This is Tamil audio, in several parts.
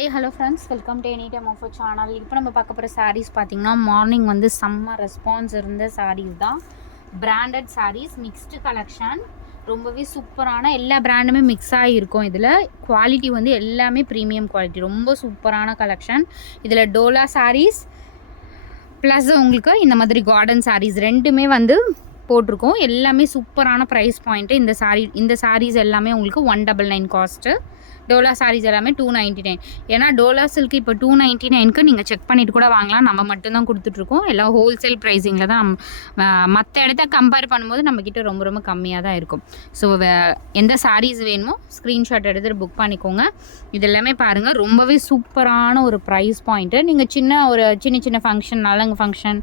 Hello friends, welcome to any time off channel. இப்போ நம்ம பார்க்க போகிற சாரீஸ் பார்த்திங்கன்னா மார்னிங் வந்து செம்ம ரெஸ்பான்ஸ் இருந்த சாரீஸ் தான். பிராண்டட் சாரீஸ், மிக்ஸ்டு கலெக்ஷன், ரொம்பவே சூப்பரான எல்லா பிராண்டுமே மிக்ஸ் ஆகிருக்கும். இதில் குவாலிட்டி வந்து எல்லாமே ப்ரீமியம் குவாலிட்டி, ரொம்ப சூப்பரான கலெக்ஷன். இதில் டோலா சாரீஸ் ப்ளஸ் உங்களுக்கு இந்த மாதிரி கார்டன் சாரீஸ் ரெண்டுமே வந்து போட்டிருக்கோம். எல்லாமே சூப்பரான ப்ரைஸ் பாயிண்ட்டு. இந்த சாரீஸ் எல்லாமே உங்களுக்கு 199 காஸ்ட்டு. டோலா சாரீஸ் எல்லாமே 299. ஏன்னா டோலா சில்க் இப்போ 299க்கு நீங்கள் செக் பண்ணிவிட்டு கூட வாங்கலாம். நம்ம மட்டும்தான் கொடுத்துட்ருக்கோம். எல்லாம் ஹோல்சேல் ப்ரைஸிங்கில் தான். மற்ற இடத்த கம்பேர் பண்ணும்போது நம்மக்கிட்ட ரொம்ப ரொம்ப கம்மியாக தான் இருக்கும். ஸோ எந்த சாரீஸ் வேணுமோ ஸ்க்ரீன்ஷாட் எடுத்துகிட்டு புக் பண்ணிக்கோங்க. இது எல்லாமே பாருங்கள், ரொம்பவே சூப்பரான ஒரு ப்ரைஸ் பாயிண்ட்டு. நீங்கள் சின்ன சின்ன ஃபங்க்ஷன், நலங்கு ஃபங்க்ஷன்,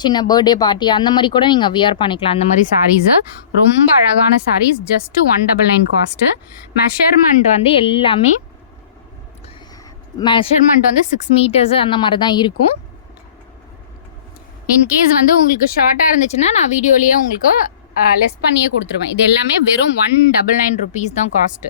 சின்ன பர்த்டே பார்ட்டி அந்த மாதிரி கூட நீங்கள் வியர் பண்ணிக்கலாம். அந்த மாதிரி சாரீஸு ரொம்ப அழகான சாரீஸ். Just 199 cost. மெஷர்மெண்ட் வந்து எல்லாமே மெஷர்மெண்ட் வந்து 6 மீட்டர்ஸு அந்த மாதிரி தான் இருக்கும். இன்கேஸ் வந்து உங்களுக்கு ஷார்ட்டாக இருந்துச்சுன்னா நான் வீடியோலேயே உங்களுக்கு லெஸ் பண்ணியே கொடுத்துருவேன். இது எல்லாமே வெறும் 199 ருபீஸ் தான் காஸ்ட்டு.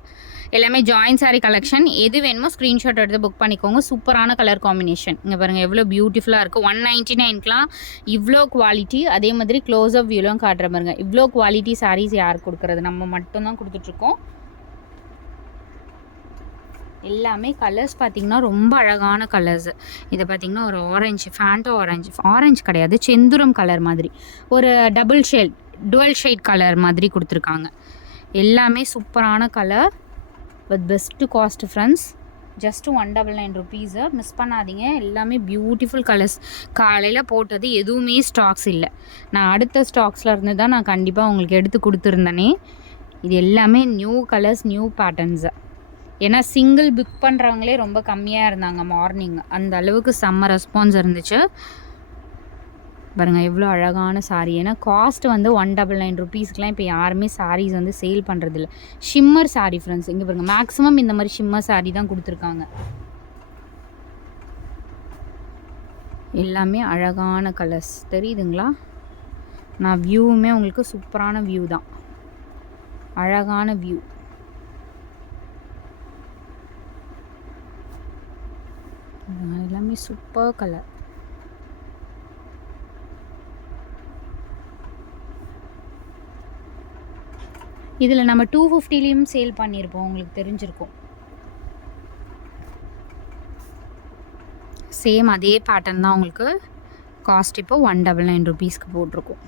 எல்லாமே ஜாயின் சாரீ கலெக்ஷன். எது வேணுமோ ஸ்க்ரீன்ஷாட் எடுத்து புக் பண்ணிக்கோங்க. சூப்பரான கலர் காம்பினேஷன். இங்கே பாருங்கள் எவ்வளோ பியூட்டிஃபுல்லாக இருக்குது. 199க்குலாம் இவ்வளோ குவாலிட்டி. அதே மாதிரி க்ளோஸ்அப் வியூலாம் காட்டுற பாருங்க. இவ்வளோ குவாலிட்டி சாரீஸ் யார் கொடுக்குறது? நம்ம மட்டும்தான் கொடுத்துட்ருக்கோம். எல்லாமே கலர்ஸ் பார்த்திங்கன்னா ரொம்ப அழகான கலர்ஸ். இதை பார்த்திங்கன்னா ஒரு ஆரஞ்சு, ஃபேண்டோ ஆரஞ்சு கிடையாது, செந்துரம் கலர் மாதிரி ஒரு டுவல் ஷேட் கலர் மாதிரி கொடுத்துருக்காங்க. எல்லாமே சூப்பரான colour with best cost friends. Just 199 ருபீஸை மிஸ் பண்ணாதீங்க. எல்லாமே பியூட்டிஃபுல் கலர்ஸ். காலையில் போட்டது எதுவுமே ஸ்டாக்ஸ் இல்லை. நான் அடுத்த ஸ்டாக்ஸில் இருந்து தான் நான் கண்டிப்பாக உங்களுக்கு எடுத்து கொடுத்துருந்தேனே. இது எல்லாமே நியூ கலர்ஸ், நியூ பேட்டர்ன்ஸு. ஏன்னா சிங்கிள் புக் பண்ணுறவங்களே ரொம்ப கம்மியாக இருந்தாங்க மார்னிங். அந்த அளவுக்கு செம்ம ரெஸ்பான்ஸ் இருந்துச்சு. பாருங்கள் எவ்வளோ அழகான சாரீ. ஏன்னா காஸ்ட் வந்து 199 ருபீஸ்க்குலாம் இப்போ யாருமே சாரீஸ் வந்து சேல் பண்ணுறதில்ல. Shimmer sari friends. இங்கே பாருங்கள், மேக்ஸிமம் இந்த மாதிரி ஷிம்மர் சாரீ தான் கொடுத்துருக்காங்க. எல்லாமே அழகான கலர்ஸ் தெரியுதுங்களா? நான் வியூவுமே உங்களுக்கு சூப்பரான வியூ தான், அழகான வியூ. எல்லாமே சூப்பர் கலர். இதில் நம்ம 250லேயும் சேல் பண்ணியிருப்போம், உங்களுக்கு தெரிஞ்சிருக்கும். சேம் அதே பேட்டர்ன் தான் உங்களுக்கு காஸ்ட். இப்போ 199 ருபீஸ்க்கு போட்டிருக்கோம்.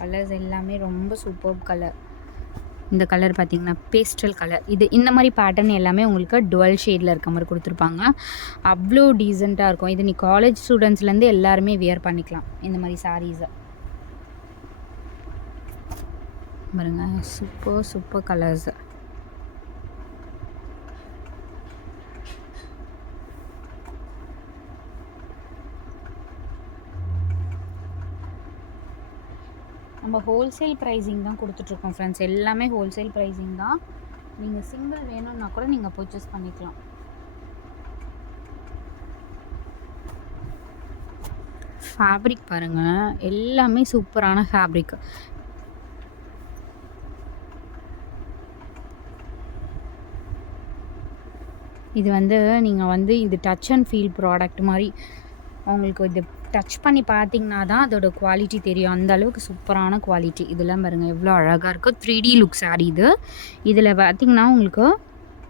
கலர்ஸ் எல்லாமே ரொம்ப சூப்பர் கலர். இந்த கலர் பார்த்திங்கன்னா பேஸ்டல் கலர். இந்த மாதிரி பேட்டர்ன் எல்லாமே உங்களுக்கு டுவல் ஷேடில் இருக்க மாதிரி கொடுத்துருப்பாங்க. அவ்வளோ டீசெண்டாக இருக்கும். இது நீ காலேஜ் ஸ்டூடெண்ட்ஸ்லேருந்து எல்லாருமே வியர் பண்ணிக்கலாம் இந்த மாதிரி சாரீஸை. பாருங்க, சூப்பர் கலர்ஸ். நம்ம ஹோல்சேல் ப்ரைஸிங் தான் கொடுத்துட்ருக்கோம் ஃப்ரெண்ட்ஸ். எல்லாமே ஹோல்சேல் ப்ரைஸிங் தான். நீங்கள் சிங்கிள் வேணும்னா கூட நீங்கள் பர்ச்சேஸ் பண்ணிக்கலாம். ஃபேப்ரிக் பாருங்கள், எல்லாமே சூப்பரான ஃபேப்ரிக். இது வந்து நீங்கள் வந்து இது டச் அண்ட் ஃபீல் ப்ராடக்ட் மாதிரி. அவங்களுக்கு இது டச் பண்ணி பார்த்திங்கன்னா தான் அதோட குவாலிட்டி தெரியும். அந்த அளவுக்கு சூப்பரான குவாலிட்டி. இதெல்லாம் பாருங்கள் எவ்வளோ அழகாக இருக்குது. 3D லுக் சாரீ இது. இதில் பார்த்திங்கன்னா உங்களுக்கு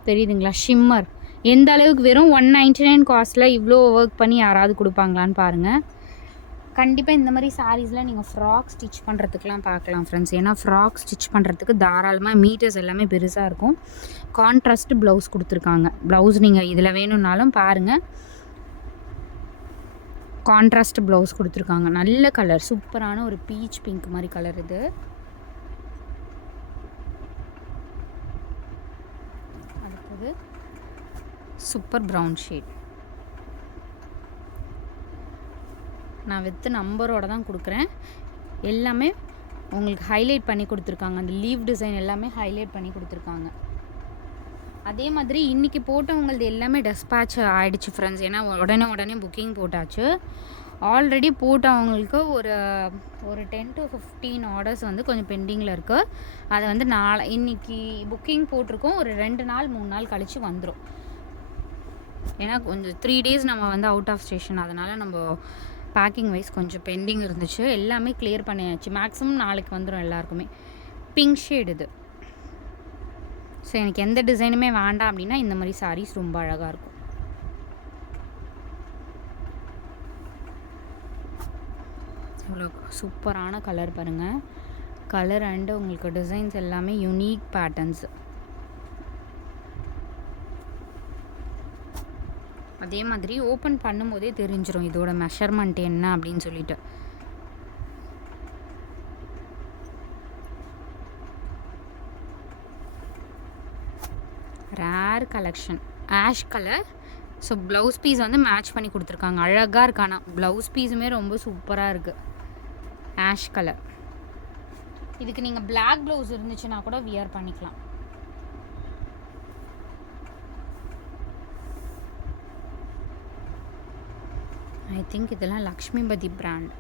தெரியுதுங்களா ஷிம்மர் எந்த அளவுக்கு. வெறும் 199 காஸ்ட்டில் இவ்வளோ ஒர்க் பண்ணி யாராவது கொடுப்பாங்களான்னு பாருங்கள். கண்டிப்பாக இந்த மாதிரி சாரீஸில் நீங்கள் ஃப்ராக் ஸ்டிச் பண்ணுறதுக்கெலாம் பார்க்கலாம் ஃப்ரெண்ட்ஸ். ஏன்னா ஃப்ராக் ஸ்டிச் பண்ணுறதுக்கு தாராளமாக மீட்டர்ஸ் எல்லாமே பெருசாக இருக்கும். கான்ட்ராஸ்ட் ப்ளவுஸ் கொடுத்துருக்காங்க. ப்ளவுஸ் நீங்கள் இதில் வேணும்னாலும் பாருங்கள், கான்ட்ராஸ்ட் ப்ளவுஸ் கொடுத்துருக்காங்க. நல்ல கலர், சூப்பரான ஒரு பீச் பிங்க் மாதிரி கலர் இது. அடுத்தது சூப்பர் ப்ரௌன் ஷேட். நான் வித் நம்பரோட தான் கொடுக்குறேன். எல்லாமே உங்களுக்கு ஹைலைட் பண்ணி கொடுத்துருக்காங்க. அந்த லீவ் டிசைன் எல்லாமே ஹைலைட் பண்ணி கொடுத்துருக்காங்க. அதே மாதிரி இன்றைக்கி போட்டவங்களது எல்லாமே டெஸ்பேட்ச் ஆகிடுச்சு ஃப்ரெண்ட்ஸ். ஏன்னா உடனே புக்கிங் போட்டாச்சு. ஆல்ரெடி போட்டவங்களுக்கு ஒரு 10 to 15 ஆர்டர்ஸ் வந்து கொஞ்சம் பெண்டிங்கில் இருக்குது. அதை வந்து இன்றைக்கி புக்கிங் போட்டிருக்கோம். ஒரு 2 நாள் 3 நாள் கழித்து வந்துடும். ஏன்னா கொஞ்சம் 3 days நம்ம வந்து அவுட் ஆஃப் ஸ்டேஷன், அதனால் நம்ம பேக்கிங் வைஸ் கொஞ்சம் பெண்டிங் இருந்துச்சு. எல்லாமே கிளியர் பண்ணியாச்சு. மேக்ஸிமம் நாளைக்கு வந்துடும் எல்லாருக்குமே. பிங்க் ஷேட் இது. ஸோ எனக்கு எந்த டிசைனுமே வேண்டாம் அப்படின்னா இந்த மாதிரி சாரீஸ் ரொம்ப அழகாக இருக்கும். இவ்வளோ சூப்பரான கலர் பாருங்கள். கலர் அண்டு உங்களுக்கு டிசைன்ஸ் எல்லாமே யூனிக் பேட்டர்ன்ஸ். அதே மாதிரி ஓப்பன் பண்ணும்போதே தெரிஞ்சிடும் இதோட மெஷர்மெண்ட் என்ன அப்படின்னு சொல்லிட்டு. Rare collection ash colour. So blouse piece வந்து மேட்ச் பண்ணி கொடுத்துருக்காங்க. அழகாக இருக்கானா ப்ளவுஸ் பீஸுமே ரொம்ப சூப்பராக இருக்குது. Ash colour. இதுக்கு நீங்கள் பிளாக் ப்ளவுஸ் இருந்துச்சுன்னா கூட வியர் பண்ணிக்கலாம். ஐ திங்க் இதெல்லாம் லக்ஷ்மிபதி பிராண்ட்.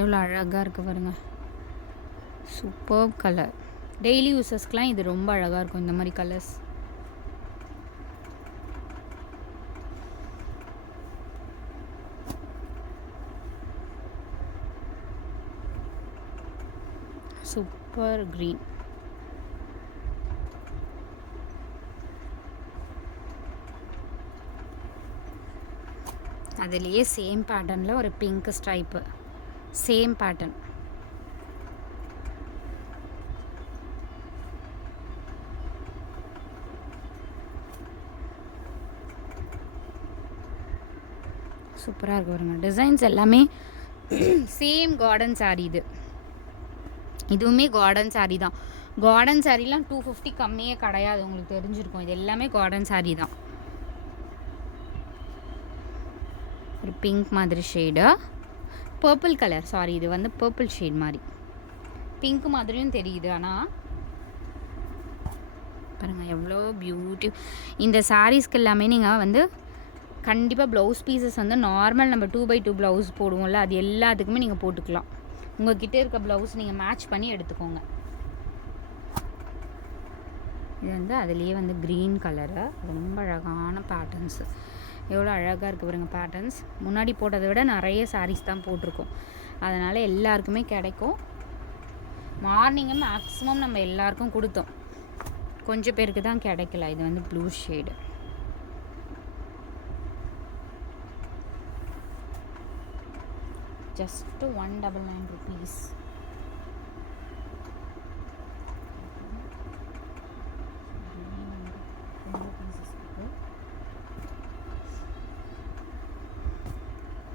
எவ்வளோ அழகாக இருக்குது பாருங்க. Super colour. டெய்லி யூஸஸ்க்கெலாம் இது ரொம்ப அழகாக இருக்கும் இந்த மாதிரி கலர்ஸ். Super green. அதுலேயே சேம் பேட்டர்னில் ஒரு பிங்க் ஸ்ட்ரைப்பு. Same pattern. சூப்பராக இருக்குது பாருங்க. டிசைன்ஸ் எல்லாமே சேம் கார்டன் சாரீ. இதுவுமே கார்டன் சாரீ தான். கார்டன் சாரீலாம் 250 கம்மியே கிடையாது, உங்களுக்கு தெரிஞ்சிருக்கும். இது எல்லாமே கார்டன் சாரீ தான். ஒரு பிங்க் மாதிரி ஷேடு, பர்பிள் கலர். சாரி, இது வந்து பர்பிள் ஷேட் மாதிரி. பிங்க் மாதிரியும் தெரியுது. ஆனால் பாருங்கள் எவ்வளோ பியூட்டி. இந்த சாரீஸ்க்கு எல்லாமே நீங்கள் வந்து கண்டிப்பாக ப்ளவுஸ் பீசஸ் வந்து நார்மல் நம்ம 2x2 ப்ளவுஸ் போடுவோம்ல, அது எல்லாத்துக்குமே நீங்கள் போட்டுக்கலாம். உங்கள்கிட்ட இருக்க ப்ளவுஸ் நீங்கள் மேட்ச் பண்ணி எடுத்துக்கோங்க. இது வந்து அதுலேயே வந்து க்ரீன் கலரு. ரொம்ப அழகான பேட்டர்ன்ஸு. எவ்வளோ அழகாக இருக்குது பாருங்க பேட்டர்ன்ஸ். முன்னாடி போட்டதை விட நிறைய சாரீஸ் தான் போட்டிருக்கோம். அதனால் எல்லாருக்குமே கிடைக்கும். மார்னிங்கு மேக்ஸிமம் நம்ம எல்லாருக்கும் கொடுத்தோம். கொஞ்சம் பேருக்கு தான் கிடைக்கல. இது வந்து blue shade. Just 199 rupees.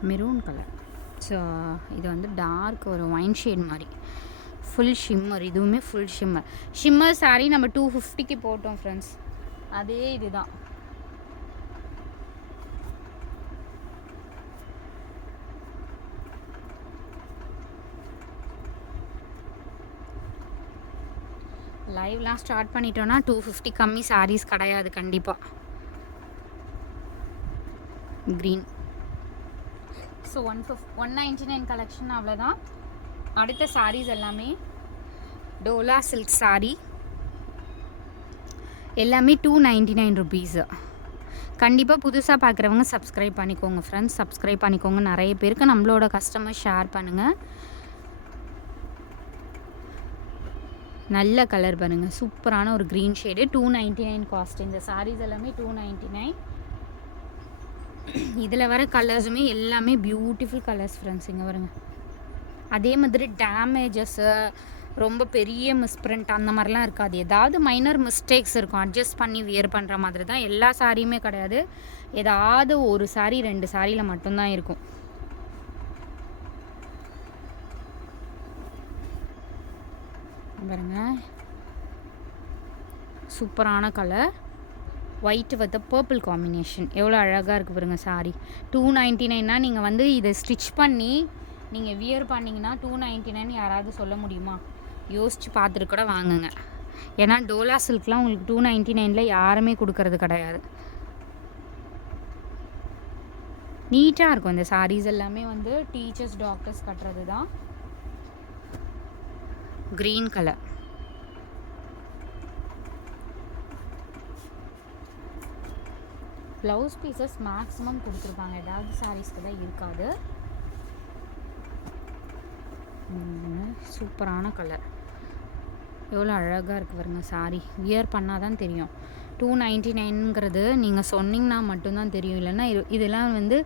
Maroon colour. So இது வந்து டார்க் ஒரு ஒயின் ஷேட் மாதிரி. Full shimmer. இதுவுமே ஃபுல் ஷிம்மர். ஷிம்மர் சாரீ நம்ம 250க்கு போட்டோம் ஃப்ரெண்ட்ஸ். அதே இதுதான். லைவ்லாம் ஸ்டார்ட் பண்ணிட்டோன்னா 250 கம்மி சாரீஸ் கிடையாது கண்டிப்பாக. க்ரீன். ஸோ 199 கலெக்ஷன் அவ்வளோதான். அடுத்த சாரீஸ் எல்லாமே டோலா சில்க் சாரீ. எல்லாமே 299 rupees. கண்டிப்பாக புதுசாக பார்க்குறவங்க சப்ஸ்கிரைப் பண்ணிக்கோங்க ஃப்ரெண்ட்ஸ். சப்ஸ்கிரைப் பண்ணிக்கோங்க. நிறைய பேருக்கு நம்மளோட கஸ்டமர் ஷேர் பண்ணுங்கள். நல்ல கலர் பாருங்கள். சூப்பரான ஒரு க்ரீன் ஷேடு. 299 காஸ்ட். இந்த சாரீஸ் எல்லாமே 299. இதில் வர கலர்ஸுமே எல்லாமே பியூட்டிஃபுல் கலர்ஸ் ஃப்ரெண்ட்ஸ். இங்கே வருங்க. அதே மாதிரி டேமேஜஸ்ஸு, ரொம்ப பெரிய மிஸ்பிரிண்ட் அந்த மாதிரிலாம் இருக்காது. ஏதாவது மைனர் மிஸ்டேக்ஸ் இருக்கும். அட்ஜஸ்ட் பண்ணி வியர் பண்ணுற மாதிரி தான். எல்லா சாரியுமே கிடையாது. ஏதாவது ஒரு சாரீ 2 சாரியில் மட்டும்தான் இருக்கும். பாருங்க, சூப்பரான colour. White with purple combination. எவ்வளோ அழகாக இருக்குது பாருங்கள் சாரீ. 299னா நீங்கள் வந்து இதை ஸ்டிச் பண்ணி நீங்கள் வியர் பண்ணிங்கன்னா 299 யாராவது சொல்ல முடியுமா? யோசித்து பார்த்துட்டு கூட வாங்குங்க. ஏன்னா டோலா சில்க்லாம் உங்களுக்கு 299 யாருமே கொடுக்கறது கிடையாது. நீட்டாக இருக்கும் இந்த சாரீஸ் எல்லாமே வந்து டீச்சர்ஸ் டாக்டர்ஸ் கட்டுறது தான். Green colour. Blouse pieces maximum கொடுத்துருப்பாங்க, ஏதாவது சாரீஸ்க்கு தான் இருக்காது. சூப்பரான கலர், எவ்வளோ அழகாக இருக்குது பாருங்க. சாரீ வியர் பண்ணால் தான் தெரியும். 299ங்கிறது நீங்கள் சொன்னீங்கன்னா மட்டும்தான் தெரியும், இல்லைன்னா இதெல்லாம் வந்து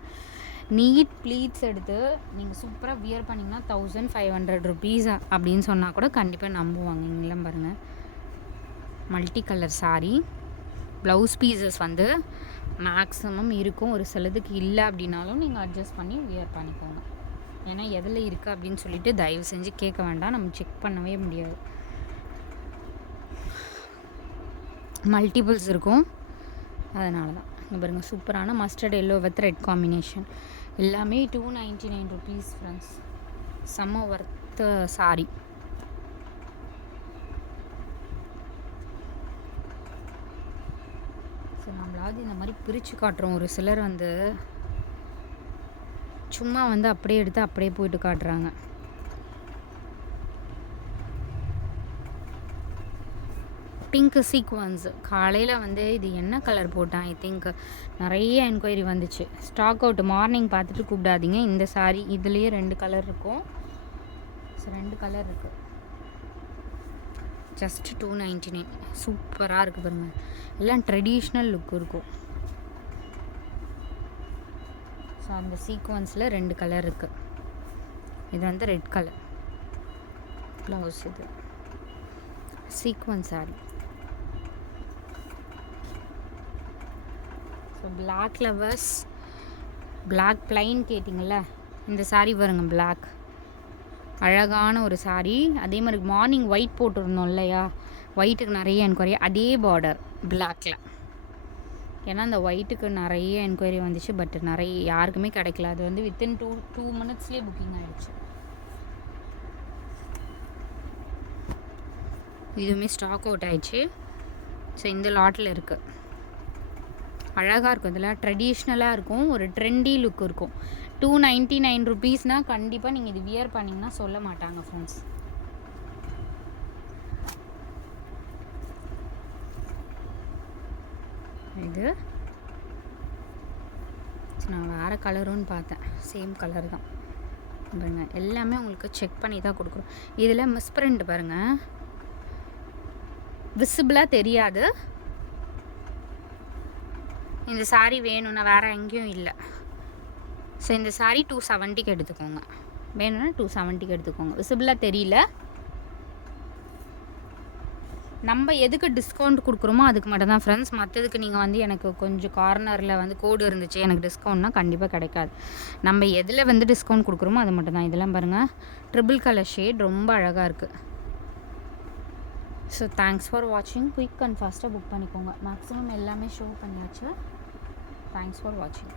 நீட் ப்ளீட்ஸ் எடுத்து நீங்கள் சூப்பராக வியர் பண்ணிங்கன்னா 1500 rupees அப்படின்னு சொன்னால் கூட கண்டிப்பாக நம்புவாங்க. இங்கெல்லாம் பாருங்கள், multi colour sari. Blouse pieces வந்து மேக்ஸிமம் இருக்கும், ஒரு சிலதுக்கு இல்லை அப்படின்னாலும் நீங்கள் அட்ஜஸ்ட் பண்ணி வியர் பண்ணிக்கோங்க. ஏன்னா எதில் இருக்குது அப்படின்னு சொல்லிட்டு தயவு செஞ்சு கேட்க வேண்டாம், நம்ம செக் பண்ணவே முடியாது. மல்டிபிள்ஸ் இருக்கும், அதனால தான். இங்கே பாருங்கள், சூப்பரான mustard yellow with red combination. எல்லாமே 299 rupees ஃப்ரெண்ட்ஸ். செம்ம ஒர்த்து சாரி. ஸோ நம்மளாவது இந்த மாதிரி பிரித்து காட்டுறோம், ஒரு சிலர் வந்து சும்மா வந்து அப்படியே எடுத்து அப்படியே போயிட்டு காட்டுறாங்க. Pink sequins. காலையில் வந்து இது என்ன கலர் போட்டான், ஐ திங்க் நிறைய என்கொயரி வந்துச்சு. Stock out. மார்னிங் பார்த்துட்டு கூப்பிடாதீங்க. இந்த சாரீ இதுலேயே 2 கலர் இருக்கும். ஸோ 2 கலர் இருக்குது. ஜஸ்ட் 299. சூப்பராக இருக்குது பாருங்கள், எல்லாம் ட்ரெடிஷ்னல் லுக் இருக்கும். ஸோ அந்த சீக்வன்ஸில் 2 கலர் இருக்குது. இது வந்து ரெட் கலர் ப்ளவுஸ். இது sequence sari. So black lovers, black plain கேட்டிங்கள, இந்த சாரீ பாருங்க, பிளாக் அழகான ஒரு சாரீ. அதே மாதிரி மார்னிங் ஒயிட் போட்டுருந்தோம் இல்லையா, ஒயிட்டுக்கு நிறைய என்கொயரி, அதே பார்டர் பிளாக்கில். ஏன்னா அந்த ஒயிட்டுக்கு நிறைய என்கொயரி வந்துச்சு, பட் நிறைய யாருக்குமே கிடைக்கல. அது வந்து வித்தின் 2 minutesலேயே புக்கிங் ஆகிடுச்சு. இதுவுமே ஸ்டாக் அவுட் ஆயிடுச்சு. ஸோ இந்த லாட்டில் இருக்குது. அழகாக இருக்கும், இதில் ட்ரெடிஷ்னலாக இருக்கும், ஒரு ட்ரெண்டி லுக் இருக்கும். 299 rupeesனால் கண்டிப்பாக நீங்கள் இது வியர் பண்ணிங்கன்னா சொல்ல மாட்டாங்க ஃப்ரெண்ட்ஸ். இது நான் வேறு கலருன்னு பார்த்தேன், சேம் கலர் தான் பாருங்க. எல்லாமே உங்களுக்கு செக் பண்ணி தான் கொடுக்குறோம். இதில் மிஸ் பிரிண்ட் பாருங்கள், விசிபிளாக தெரியாது. இந்த சாரீ வேணும்னா வேறு எங்கேயும் இல்லை. ஸோ இந்த சாரீ 270க்கு எடுத்துக்கோங்க, வேணும்னா 270க்கு எடுத்துக்கோங்க. விசிபிளாக தெரியல. நம்ம எதுக்கு டிஸ்கவுண்ட் கொடுக்குறோமோ அதுக்கு மட்டும் தான் ஃப்ரெண்ட்ஸ். மற்றதுக்கு நீங்கள் வந்து எனக்கு கொஞ்சம் கார்னரில் வந்து கோடு இருந்துச்சு எனக்கு டிஸ்கவுண்ட்னா கண்டிப்பாக கிடைக்காது. நம்ம எதில் வந்து டிஸ்கவுண்ட் கொடுக்குறோமோ அது மட்டும் தான். இதெல்லாம் பாருங்கள், ட்ரிபிள் கலர் ஷேட், ரொம்ப அழகாக இருக்குது. ஸோ தேங்க்ஸ் ஃபார் வாட்சிங். குயிக் அண்ட் ஃபாஸ்ட்டாக புக் பண்ணிக்கோங்க. மேக்ஸிமம் எல்லாமே ஷோ பண்ணியாச்சு. தேங்க்ஸ் ஃபார் வாட்சிங்.